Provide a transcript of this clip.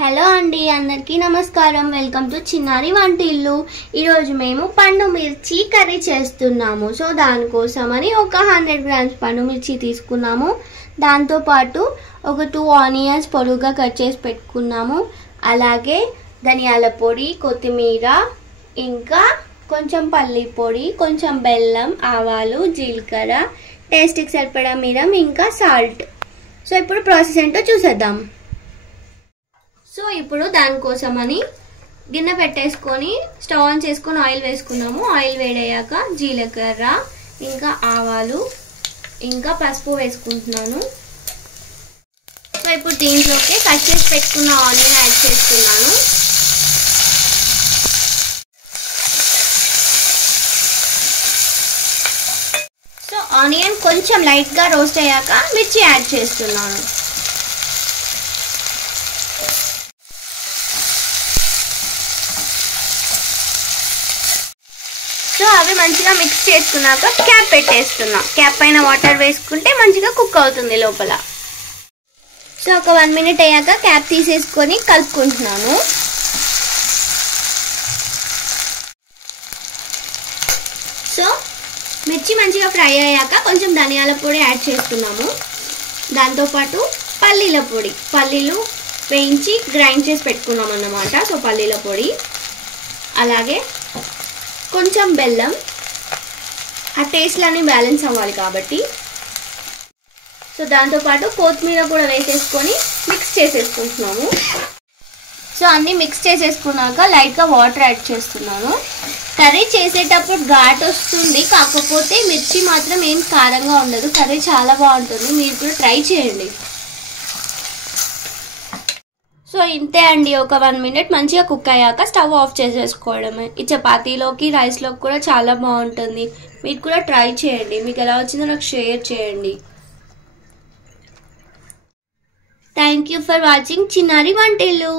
Hello అండి, అందరికీ నమస్కారం. వెల్కమ్ టు చిన్నారి వంటిల్లు. ఈరోజు మేము పండు మిర్చి కర్రీ చేస్తున్నాము. సో దానికోసమని ఒక 100 గ్రామ్స్ పండు మిర్చి తీసుకున్నాము. దాంతోపాటు ఒక 2 ఆనియన్స్ పొడుగ్గా కట్ చేసి పెట్టుకున్నాము. అలాగే ధనియాల పొడి, కొత్తిమీర, ఇంకా కొంచెం పల్లి పొడి, కొంచెం బెల్లం, ఆవాలు, జీలకర్ర, టేస్ట్కి సరిపడా మిరం, ఇంకా సాల్ట్. సో ఇప్పుడు ప్రాసెస్ ఏంటో చూసేద్దాం. సో ఇప్పుడు దానికోసమని గిన్నె పెట్టేసుకొని స్టవ్ ఆన్ చేసుకొని ఆయిల్ వేసుకున్నాము. ఆయిల్ వేడయ్యాక జీలకర్ర, ఇంకా ఆవాలు, ఇంకా పసుపు వేసుకుంటున్నాను. సో ఇప్పుడు దీంట్లోకి కట్ చేసి పెట్టుకున్న ఆనియన్ యాడ్ చేస్తున్నాను. సో ఆనియన్ కొంచెం లైట్గా రోస్ట్ అయ్యాక మిర్చి యాడ్ చేస్తున్నాను. సో అవి మంచిగా మిక్స్ చేసుకున్నాక క్యాప్ పెట్టేస్తున్నా. క్యాప్ పైన వాటర్ వేసుకుంటే మంచిగా కుక్ అవుతుంది లోపల. సో ఒక 1 మినిట్ అయ్యాక క్యాప్ తీసేసుకొని కలుపుకుంటున్నాను. సో మిర్చి మంచిగా ఫ్రై అయ్యాక కొంచెం ధనియాల పొడి యాడ్ చేస్తున్నాము. దాంతోపాటు పల్లీల పొడి, పల్లీలు వేయించి గ్రైండ్ చేసి పెట్టుకున్నాం అన్నమాట. సో పల్లీల పొడి, అలాగే కొంచెం బెల్లం, ఆ టేస్ట్లన్నీ బ్యాలెన్స్ అవ్వాలి కాబట్టి. సో దాంతోపాటు కొత్తిమీర కూడా వేసేసుకొని మిక్స్ చేసేసుకుంటున్నాము. సో అన్నీ మిక్స్ చేసేసుకున్నాక లైట్గా వాటర్ యాడ్ చేస్తున్నాను. కర్రీ చేసేటప్పుడు ఘాట్ వస్తుంది, కాకపోతే మిర్చి మాత్రం ఏం కారంగా ఉండదు. కర్రీ చాలా బాగుంటుంది, మీరు కూడా ట్రై చేయండి. సో ఇంతే అండి, ఒక 1 మినిట్ మంచిగా కుక్ అయ్యాక స్టవ్ ఆఫ్ చేసేసుకోవడమే. ఈ చపాతీలోకి, రైస్లోకి కూడా చాలా బాగుంటుంది. మీరు కూడా ట్రై చేయండి. మీకు ఎలా వచ్చిందో నాకు షేర్ చేయండి. థ్యాంక్ యూ ఫర్ వాచింగ్ చిన్నారి వంటిల్లు.